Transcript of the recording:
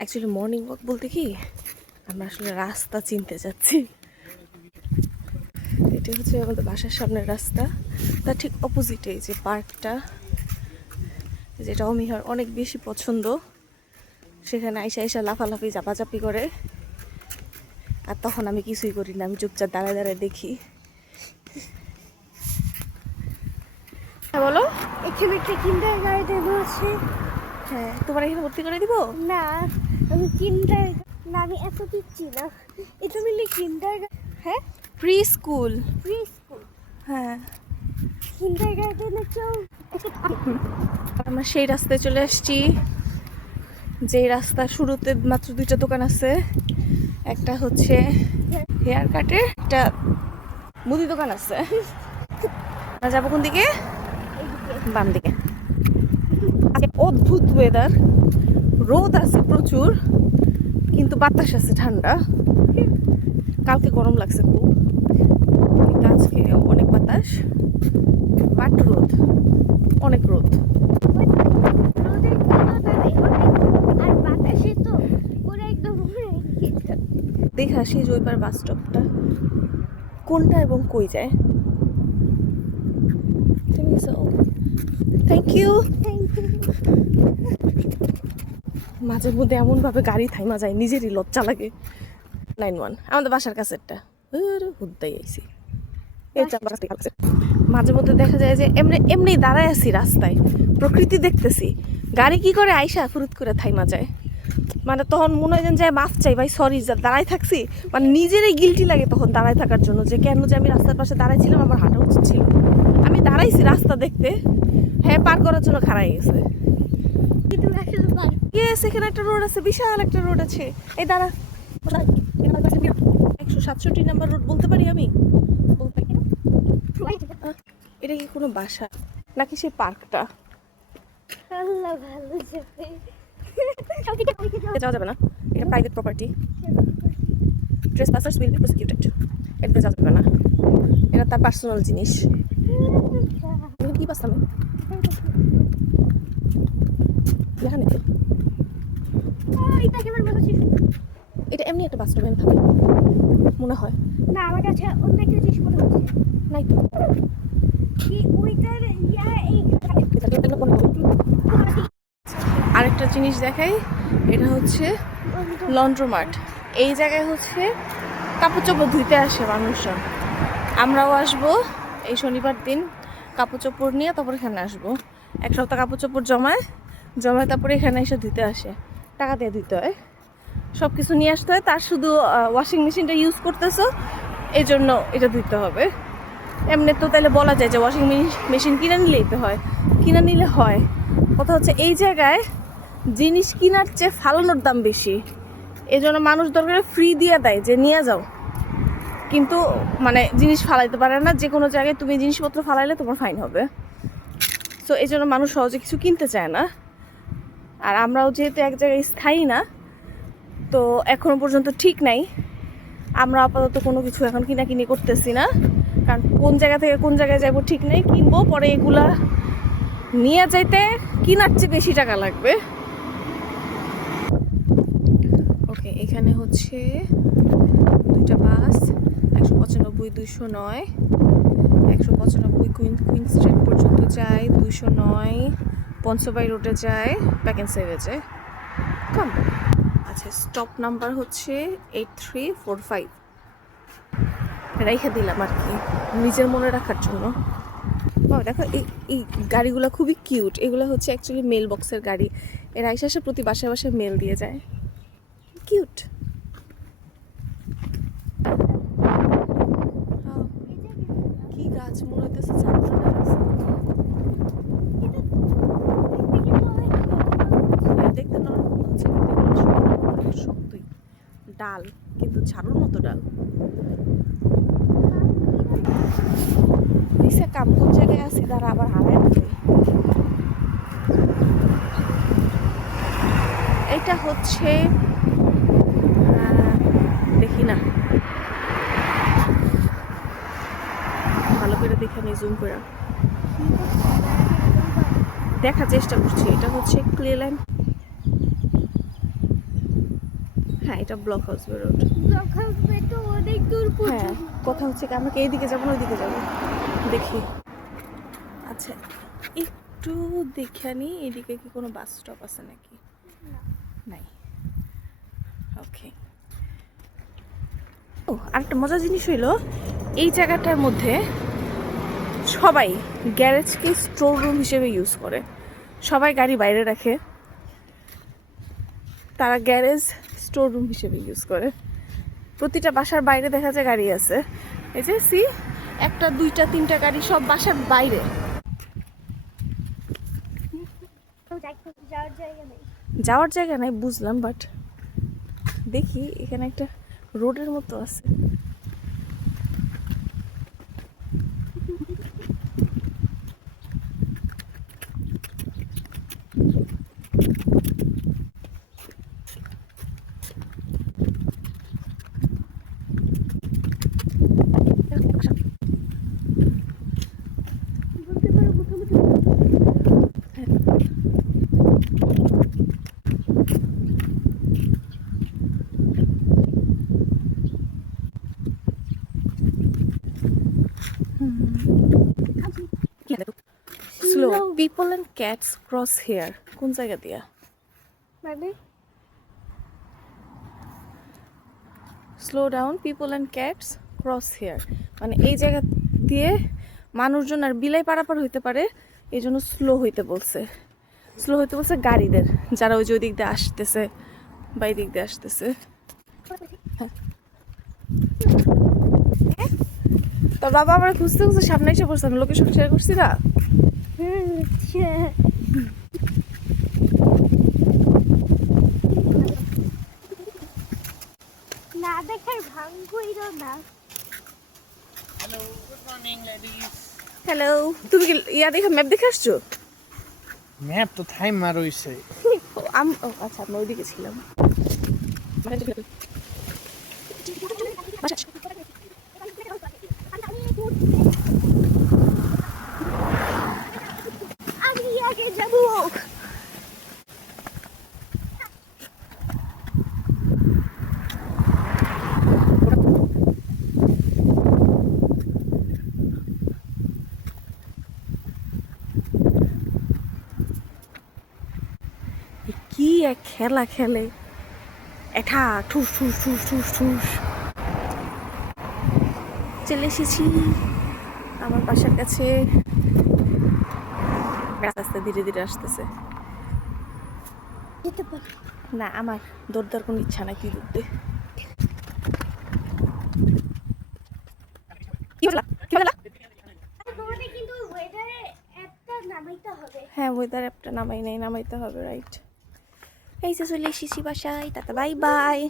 Actually morning walk বলতে কি আমরা আসলে রাস্তা চিনতে যাচ্ছি। এটা হচ্ছে আমাদের বাসার সামনের রাস্তা, তার ঠিক অপোজিটে যে পার্কটা, যেটা অমিহার অনেক বেশি পছন্দ। সেখানে আইসা আইসা লাফালাফি চাপাচাপি করে, আর তখন আমি কিছুই করি না, আমি চুপচাপ দাঁড়ায় দাঁড়ায় দেখি। হ্যাঁ বলো। এখানে একটা কিন্ডারগার্টেন আছে। হ্যাঁ, তোমার এখানে ভর্তি করে দিব? না, আমি এত দিচ্ছি না। এটা মিলে হ্যাঁ, প্রি স্কুল। Pre school. হ্যাঁ, কিন্ডারগার্টেনে কেউ আমরা সেই রাস্তায় চলে আসছি, যে রাস্তার শুরুতে মাত্র দুইটা দোকান আছে। একটা হচ্ছে হেয়ার কাটের, একটা মুদি দোকান আছে। আমরা যাবো কোন দিকে? বাম দিকে। আজকে অদ্ভুত ওয়েদার, রোদ আছে প্রচুর কিন্তু বাতাস আছে ঠান্ডা। কালকে গরম লাগছে খুব, কিন্তু আজকে অনেক বাতাস, বাট রোদ, অনেক রোদ। রোদের তুলনায় আর বাতাসে তো পুরো একদম দেখে আসি যে ওইবার বাস স্টপটা কোনটা এবং কই যায়। Thank you. মাঝে মধ্যে এমনভাবে গাড়ি থাইমা যায়, নিজেরই লজ্জা লাগে। 91 আমাদের বাসার কাছেরটা হুদ্দাই আইছি। মাঝে মধ্যে দেখা যায় যে এমনি এমনি দাঁড়ায় আছি রাস্তায়, প্রকৃতি দেখতেছি, গাড়ি কি করে আইসা ফুরুত করে থাইমা যায়। মানে তখন মনে হয় যে মাফ চাই ভাই, সরি দাঁড়ায় থাকছি, মানে নিজেরই গিল্টি লাগে তখন দাঁড়ায় থাকার জন্য, যে কেন যে আমি রাস্তার পাশে দাঁড়াইছিলাম, আমার হাঁটা উচিত ছিল। আমি দাঁড়াইছি রাস্তা দেখতে, হ্যাঁ পার করার জন্য খাড়াই গেছে। এখানে একটা রোড আছে, বিশাল একটা রোড আছে। এই দাঁড়া, 167 নাম্বার রোড বলতে পারি আমি? এটা কি কোনো বাসা নাকি সে পার্কটা? আল্লাহ ভালো যাবে। যাওয়া যাবে না, এটা private property. Trespassers will be prosecuted. এটা যাওয়া যাবে না, এটা তার পার্সোনাল জিনিস। কি পাস আমি এখানে? এটা এমনি একটা বাস স্টপ থামে মনে হয় না, আমার কাছে অন্য একটা জিনিস মনে হচ্ছে। নাই তো। কি ওইটার আরেকটা জিনিস দেখাই, এটা হচ্ছে লন্ড্রোমার্ট। এই জায়গায় হচ্ছে কাপড় চোপড় ধুইতে আসে মানুষজন। আমরাও আসবো এই শনিবার দিন কাপড় চোপড় নিয়ে, তারপর এখানে আসবো। এক সপ্তাহ কাপড় চোপড় জমায় তারপরে এখানে এসে ধুইতে আসে, টাকা দিয়ে ধুইতে হয়, সব কিছু নিয়ে আসতে হয়। তার শুধু ওয়াশিং মেশিনটা ইউজ করতেছো, এই জন্য এটা ধুইতে হবে। এমনি তো তাহলে বলা যায় যে ওয়াশিং মেশিন কিনে নিলেই তো হয়, কিনে নিলে হয়। কথা হচ্ছে এই জায়গায় জিনিস কেনার চেয়ে ফালানোর দাম বেশি, এই জন্য মানুষ দরকার ফ্রি দিয়ে দেয় যে নিয়ে যাও, কিন্তু মানে জিনিস ফালাইতে পারে না। যে কোনো জায়গায় তুমি জিনিসপত্র ফালাইলে তোমার ফাইন হবে। সো এই জন্য মানুষ সহজে কিছু কিনতে চায় না। আর আমরাও যেহেতু এক জায়গায় স্থায়ী না, তো এখনো পর্যন্ত ঠিক নাই, আমরা আপাতত কোনো কিছু এখন কিনাকিনি করতেছি না, কারণ কোন জায়গা থেকে কোন জায়গায় যাবো ঠিক নেই। কিনবো পরে এগুলা নিয়ে যাইতে কিনার চেয়ে বেশি টাকা লাগবে। ওকে, এখানে হচ্ছে দুইটা বাস, 195, 209, 195 কুইন স্ট্রিট পর্যন্ত যায়, 209 পঞ্চবাই রোডে যায়, প্যাকেন্সেভে যায়। কম আচ্ছা, স্টপ নাম্বার হচ্ছে 8345। রেখে দিলাম আর কি, নিজের মনে রাখার জন্য। দেখো এই গাড়িগুলো খুবই কিউট। এগুলো হচ্ছে অ্যাকচুয়ালি মেল বক্সের গাড়ি। এরা এসে প্রতি বাসায় বাসায় মেল দিয়ে যায়। কিউট। কি গাছ মনে হইতেছে, দেখতে নরম হচ্ছে, শক্তই ডাল, কিন্তু ঝাড়ুর মতো ডাল। কাম কোন জায়গায় আছি, তারা আবার হারায় না। এটা হচ্ছে দেখি না, ভালো করে দেখে নি, জুম করে দেখার চেষ্টা করছি। এটা হচ্ছে ক্লেল্যান্ড হ্যাঁ এটা ব্লক হাউস রোড। যখন তো অনেক দূর হ্যাঁ পর্যন্ত। কথা হচ্ছে কি আমরা কি এইদিকে যাবো না ওইদিকে যাবো দেখি। আচ্ছা একটু দেখে নি এদিকে কি কোনো বাস স্টপ আছে নাকি, নাই। ওকে। ও আরেকটা মজার জিনিস হইলো এই জায়গাটার মধ্যে সবাই গ্যারেজকে স্টোর রুম হিসেবে ইউজ করে, সবাই গাড়ি বাইরে রাখে, তারা গ্যারেজ স্টোর রুম হিসেবে ইউজ করে। প্রতিটা বাসার বাইরে দেখা যায় গাড়ি আছে, এই যে সি একটা দুইটা তিনটা গাড়ি সব বাসার বাইরে। যাওয়ার জায়গা নেই। যাওয়ার জায়গা নাই বুঝলাম, বাট দেখি এখানে একটা রোডের মতো আছে। বলতে পারো মোটামুটি। Slow people and cats cross here কোন জায়গা দিয়া? মানে slow down people and cats cross here, মানে এই জায়গা দিয়ে মানুষজন আর বিলাই পারাপার হইতে পারে, এই জন্য স্লো হইতে বলছে। স্লো হইতে বলছে গাড়িদের, যারা ওই যে ওই দিক দিয়ে আসতেছে বা এই দিক দিয়ে আসতেছে। হ্যাঁ। তোর বাবা আমার খুঁজতে খুঁজতে সামনে এসে পড়ছে, আমি লোকেশন শেয়ার করছি না। না দেখার ভান কইরো না। Hello, good morning, ladies. Hello, তুমি কি ইয়া দেখে ম্যাপ দেখে আসছো? ম্যাপ তো থাইমা রইছে। ও আচ্ছা আমি ওইদিকে ছিলাম। আমি আগে যাবো। কি এক খেলা খেলে, এটা ঠুস ঠুস ঠুস ঠুস ঠুস। চলে এসেছি আমার বাসার কাছে, আস্তে আস্তে ধীরে ধীরে আসতেছে। যেতে পারো। না আমার দৌড়ার কোনো ইচ্ছা নাই, তুই দৌড়তে। কি বললা? কি বললা? তোমাদের কিন্তু ওয়েদারে একটা নামাইতে হবে। হ্যাঁ ওয়েদার অ্যাপটা নামাইতে হবে, রাইট। এই যে চলে এসেছি বাসায়, টাটা বাই বাই।